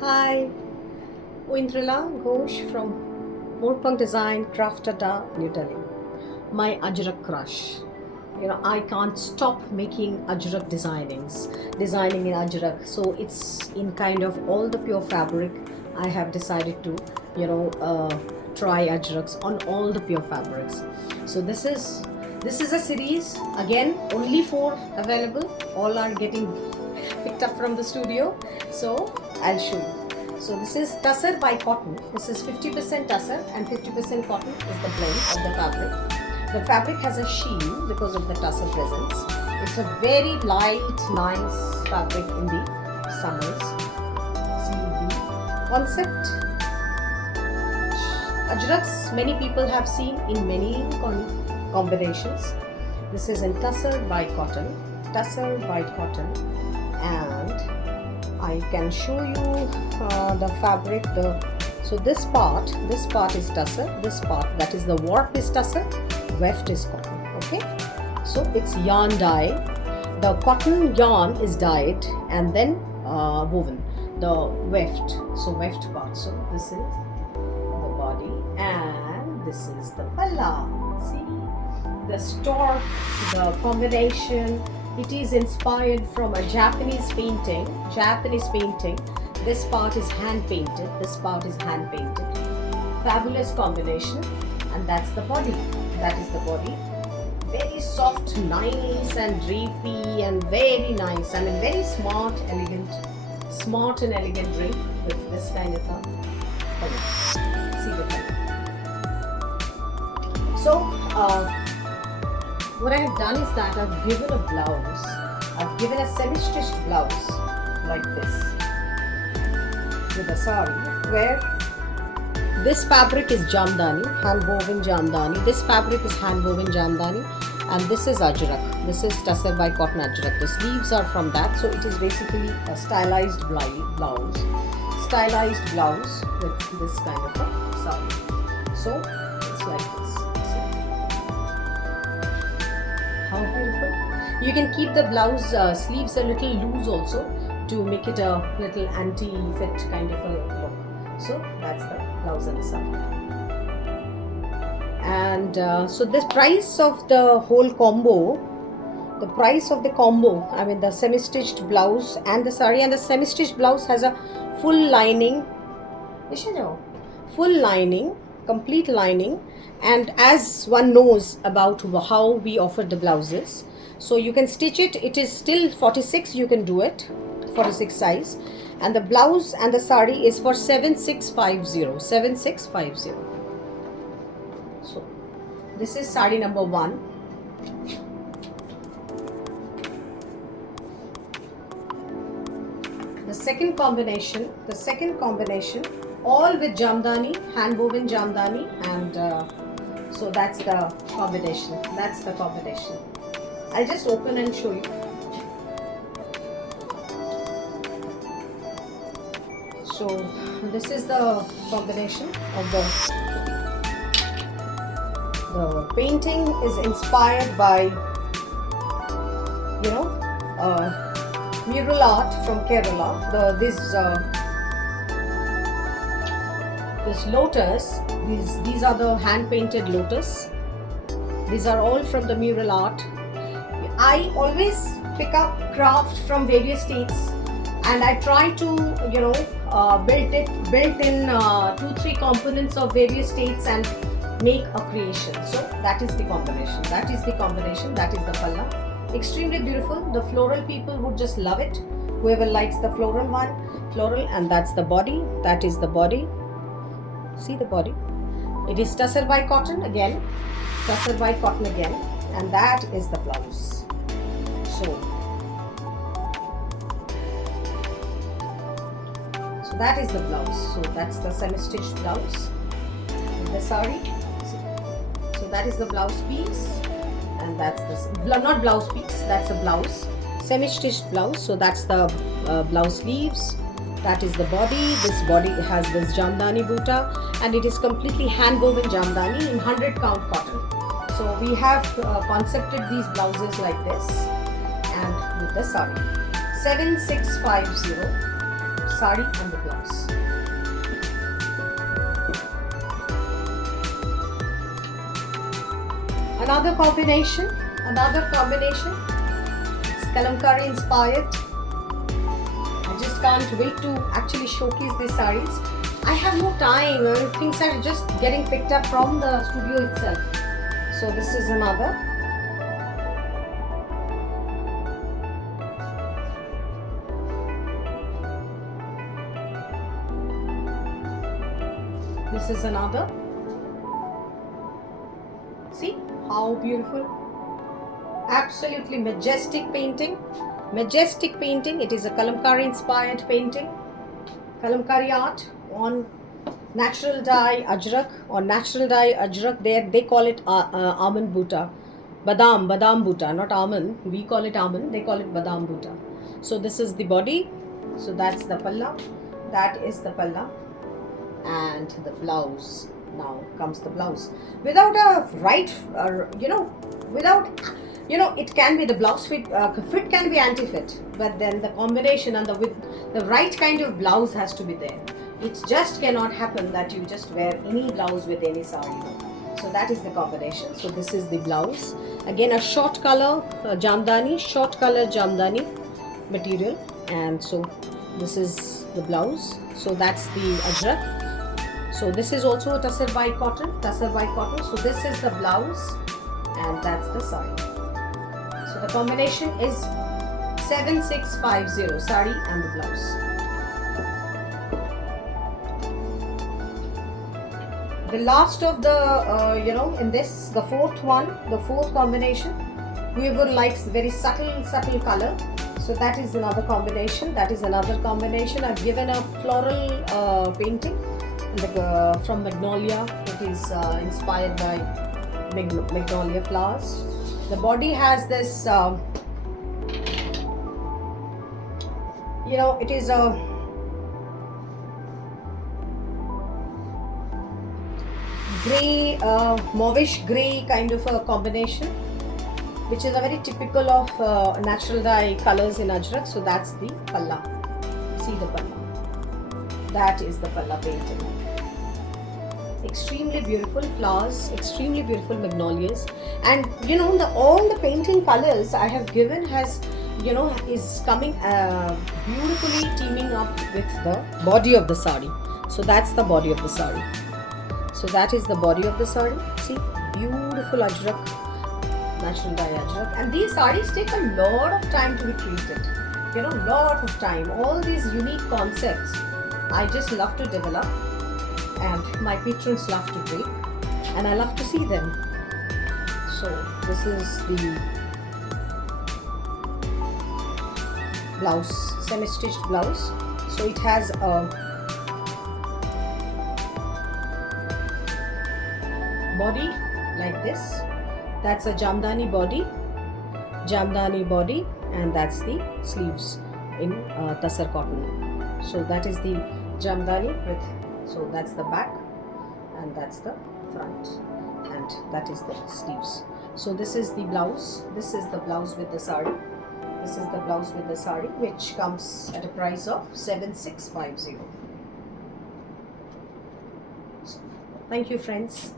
Hi, Uindrila Ghosh from Moorpunk Design, Craft Adda, New Delhi. My Ajrak crush. I can't stop making Ajrak designing in Ajrak. So it's in kind of all the pure fabric. I have decided to, try Ajraks on all the pure fabrics. So this is a series. Again, only four available. All are getting picked up from the studio. So I'll show you. So this is Tussar by Cotton. This is 50% Tussar and 50% cotton is the blend of the fabric. The fabric has a sheen because of the Tussar presence. It's a very light, nice fabric in the summers. See the concept. Ajraks many people have seen in many combinations. This is in Tussar by Cotton. Tussar by Cotton, and I can show you the fabric. So this part is Tussar. This part, that is the warp, is Tussar. Weft is cotton. Okay, so it's yarn dye. The cotton yarn is dyed and then woven. The weft, so weft part. So this is the body and this is the palla. See the stork, the combination. It is inspired from a Japanese painting. This part is hand painted. This part is hand painted. Fabulous combination, and that's the body. That is the body. Very soft, nice, and drapey, and very nice. I mean, very smart and elegant drape with this kind of a color. See the color. So, what I have done is that I've given a blouse. I've given a semi-stitched blouse like this with a sari, where this fabric is jamdani, hand-woven jamdani. This fabric is hand-woven jamdani, and this is Ajrak. This is Tussar by Cotton Ajrak. The sleeves are from that, so it is basically a stylized blouse. Stylized blouse with this kind of a sari. So it's like this. How beautiful! You can keep the blouse sleeves a little loose also to make it a little anti-fit kind of a look. So that's the blouse and the sari. And so the price of the whole combo, I mean the semi-stitched blouse and the sari, and the semi-stitched blouse has a full lining, complete lining. And as one knows about how we offer the blouses, so you can stitch it. It is still 46. You can do it 46 size, and the blouse and the sari is for 7650. 7650. So this is sari number 1. The second combination, all with jamdani, hand woven jamdani, and so that's the combination. I'll just open and show you. So this is the combination of the painting is inspired by mural art from Kerala. This lotus, these are the hand painted lotus. These are all from the mural art. I always pick up craft from various states, and I try to built in 2-3 components of various states and make a creation. So that is the combination. That is the palla. Extremely beautiful. The floral people would just love it. Whoever likes the floral, and that's the body. That is the body. See the body. It is Tussar by Cotton again, and that is the blouse. So that is the blouse. So that's the semi-stitched blouse. The sari. So that is the blouse piece, and that's the not blouse piece. That's a blouse, semi-stitched blouse. So that's the blouse sleeves. That is the body. This body has this jamdani buta, and it is completely hand woven jamdani in 100 count cotton. So we have concepted these blouses like this, and with the sari. 7650. sari and the blouse. Another combination. It's kalamkari inspired. I just can't wait to actually showcase these sarees. I have no time. Things are just getting picked up from the studio itself. So this is another. This is another. See how beautiful. Absolutely majestic painting. Majestic painting. It is a kalamkari inspired painting. Kalamkari art on natural dye ajrak, or natural dye ajrak. They call it almond buta, badam buta, not almond. We call it almond, they call it badam buta. So this is the body. So that's the palla. That is the palla, and the blouse. Now comes the blouse. Without a right, it can be the blouse fit. Fit can be anti-fit, but then the combination and the right kind of blouse has to be there. It just cannot happen that you just wear any blouse with any sari. So that is the combination. So this is the blouse. Again, a short color jamdani material, and so this is the blouse. So that's the ajrak. So this is also a tussar by cotton. So this is the blouse, and that's the sari. So the combination is 7650, sari and the blouse. The last of the, in this, the fourth combination, whoever likes very subtle color. So that is another combination. I've given a floral painting from Magnolia. It is inspired by magnolia flowers. The body has this, it is a grey, mauvish grey kind of a combination, which is a very typical of natural dye colors in ajrak. So that's the palla. See the palla. That is the palla painting. Extremely beautiful flowers, extremely beautiful magnolias, and all the painting colors I have given has is coming beautifully teaming up with the body of the sari. So that's the body of the sari. So that is the body of the sari. See, beautiful ajrak, natural dye ajrak, and these saris take a lot of time to be created. Lot of time. All these unique concepts I just love to develop, and my patrons love to break, and I love to see them. So this is the blouse, semi-stitched blouse. So it has a body like this. That's a jamdani body, and that's the sleeves in tussar cotton. So that is the jamdani with. So that's the back, and that's the front, and that is the sleeves. So this is the blouse. This is the blouse with the sari. Which comes at a price of 7650. So, thank you, friends.